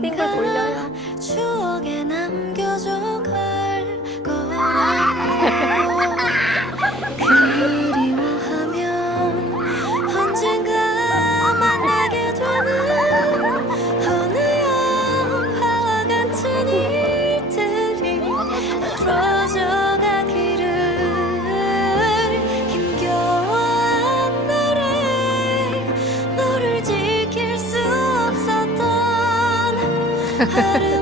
빙글빙글 돌려요. 추억에 남겨져 갈 거라고 그리워하면 언젠가 만나게 되는 어느 영화와 같은 일들이 풀어져 가기를 힘겨운 날에 너를 지킬 수 없었던 하루